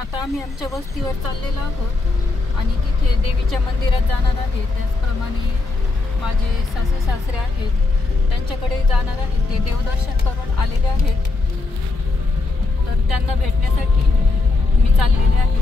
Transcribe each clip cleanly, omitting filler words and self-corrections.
आता आम्ही आमच्या वस्तीवर चाललेलो आहोत आणि तिथे देवीच्या मंदिरात जाणार आहे। त्याचप्रमाणे माझे सासू सासरे आहेत त्यांच्याकडे जाणार आहे। ते देवदर्शन करून आलेले आहेत, तर त्यांना भेटण्यासाठी मी चाललेले आहे।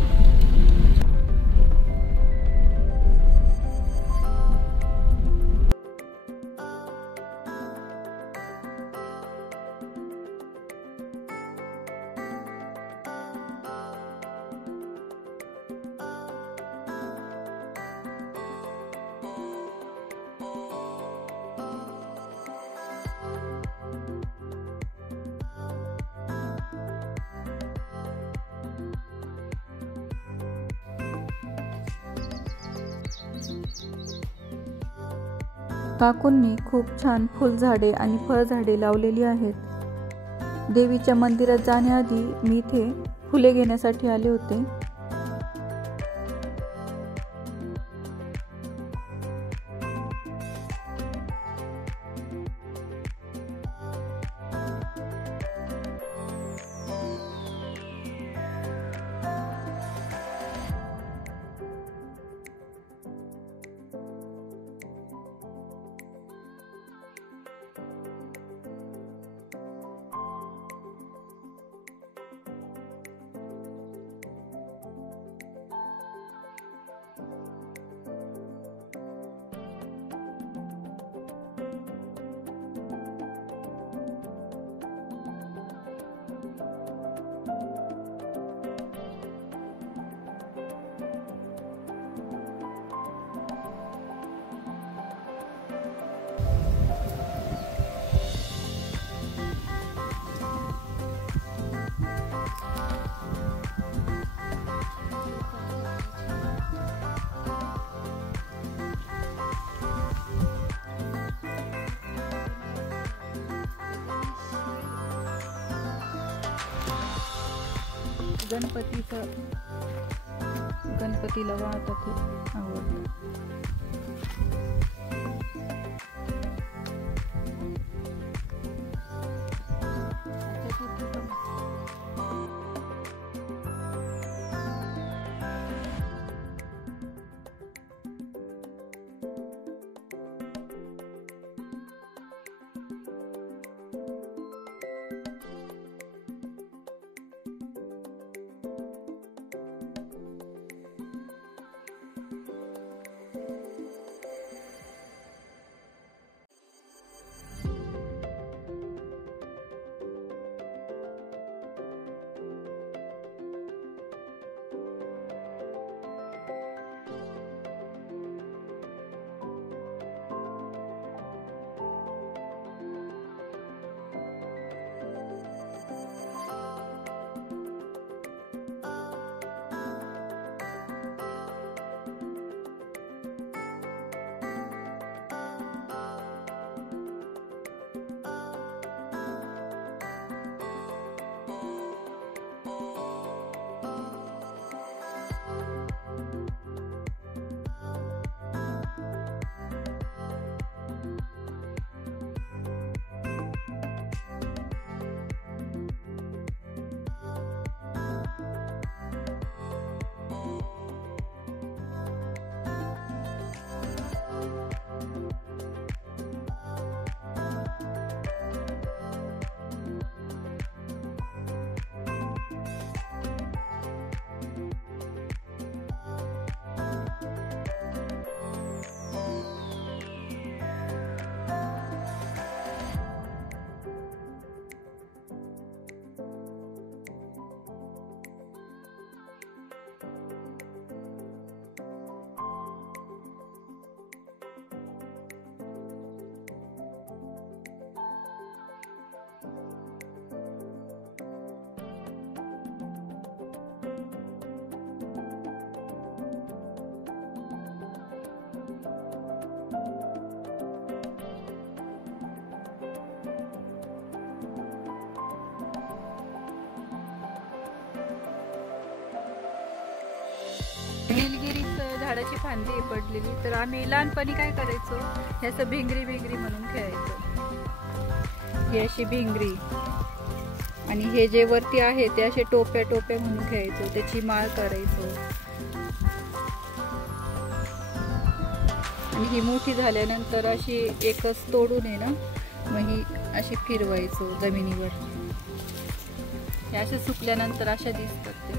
काकूंनी खूप छान फुलझाडे आणि फळझाडे लावलेली आहेत। देवीच्या मंदिरात जाण्याआधी मी इथे फुले घेण्यासाठी आले होते। गणपतीला वाहतात खूप आवडतं। निलगिरीचं झाडाची फांदी पडलेली, तर आम्ही लहानपणी काय करायचो, ह्याचं भिंगरी भिंगरी म्हणून खेळायचो। ही अशी भिंगरी आणि हे जे वरती आहे ते असे टोप्या टोप्या म्हणून घ्यायचो, त्याची माळ करायचो. आणि ही मोठी झाल्यानंतर अशी एकच तोडून आहे ना, मग ही अशी फिरवायचो जमिनीवर. हे असे सुकल्यानंतर अशा दिसतात ते.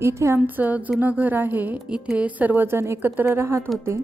इथे आमचं जुनं घर आहे. इथे सर्वजण एकत्र राहत होते.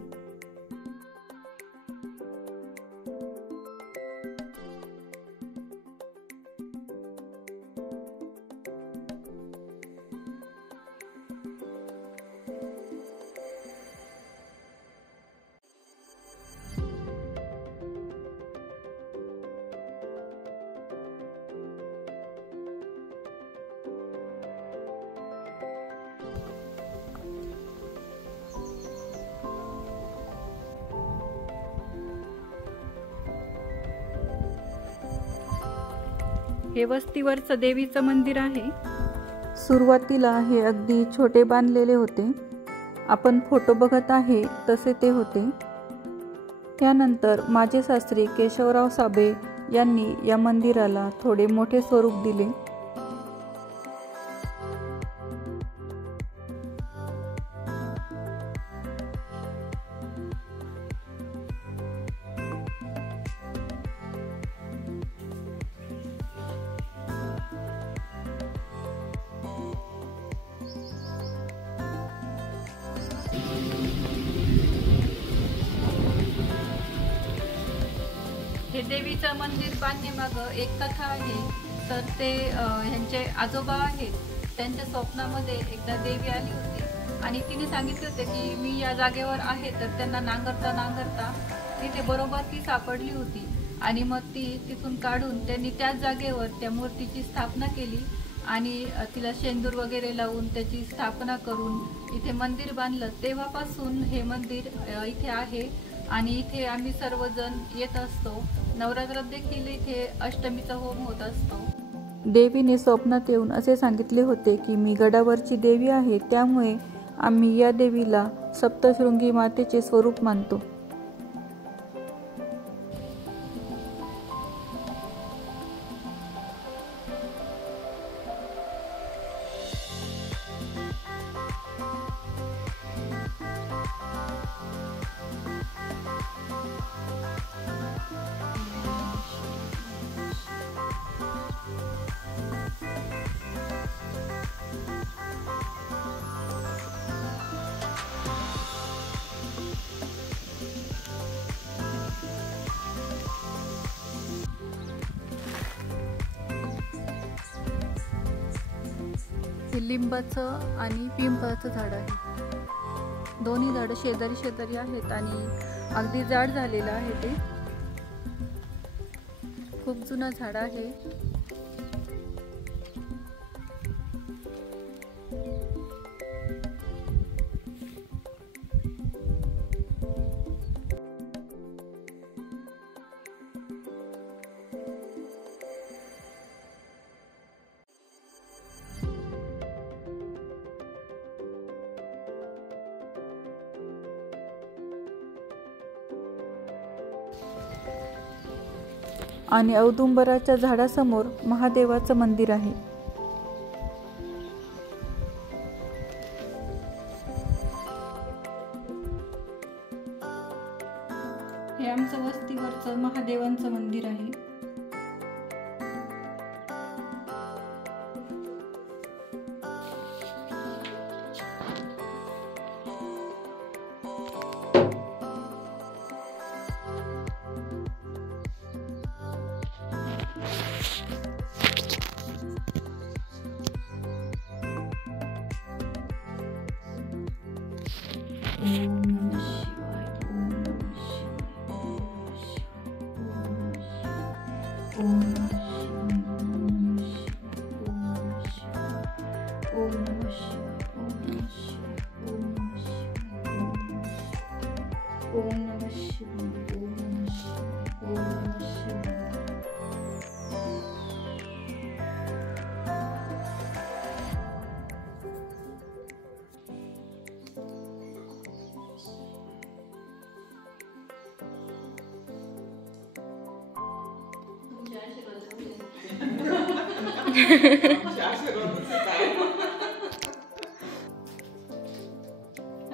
हे वस्तीवरचं देवीचं मंदिर आहे. सुरुवातीला हे अगदी छोटे बांधलेले होते. आपण फोटो बघत आहे तसे ते होते. त्यानंतर माझे सासरे केशवराव साबळे यांनी या मंदिराला थोडे मोठे स्वरूप दिले. हे देवीचं मंदिर बांधण्यामागं एक कथा आहे. तर ते ह्यांचे आजोबा आहेत, त्यांच्या स्वप्नामध्ये एकदा देवी आली होती आणि तिने सांगितले होते की मी या जागेवर आहे. तर त्यांना नांगरता नांगरता तिथे बरोबर ती सापडली होती आणि मग ती तिथून काढून त्यांनी त्याच जागेवर त्या मूर्तीची स्थापना केली आणि तिला शेंदूर वगैरे लावून त्याची स्थापना करून इथे मंदिर बांधलं. तेव्हापासून हे मंदिर इथे आहे आणि इथे आम्ही सर्वजण येत असतो. नवरात्रात देखील इथे अष्टमीचा होम होत असतो. देवीने स्वप्नात येऊन असे सांगितले होते की मी गडावरची देवी आहे, त्यामुळे आम्ही या देवीला सप्तशृंगी मातेचे स्वरूप मानतो. हे लिंबाचं आणि पिंपळाचं झाड आहे. दोन्ही झाडं शेजारी शेजारी आहेत आणि अगदी जाड झालेलं आहे. ते खूप जुनं झाड आहे. आणि औदुंबराच्या झाडासमोर महादेवाचं मंदिर आहे. हे आमचं वस्तीवरचं महादेवांचं मंदिर आहे.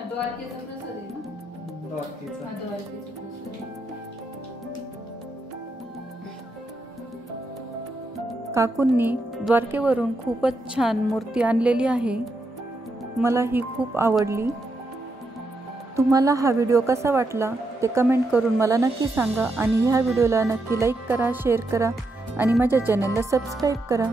द्वारकेचा प्रसाद आहे ना? द्वारकेचा प्रसाद. काकूंनी द्वारकेवरून खूपच छान मूर्ती आणलेली आहे. मला ही खूप आवडली. तुम्हाला हा व्हिडिओ कसा वाटला ते कमेंट करून मला नक्की सांगा आणि ह्या व्हिडिओला नक्की लाईक करा, शेअर करा आणि माझ्या चॅनलला सबस्क्राईब करा.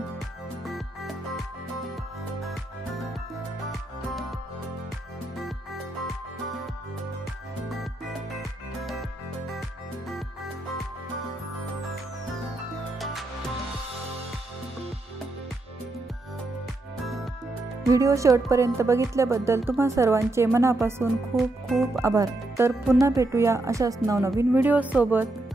व्हिडिओ शेवटपर्यंत बघितल्याबद्दल तुम्हा सर्वांचे मनापासून खूप खूप आभार. तर पुन्हा भेटूया अशाच नवनवीन व्हिडिओसोबत.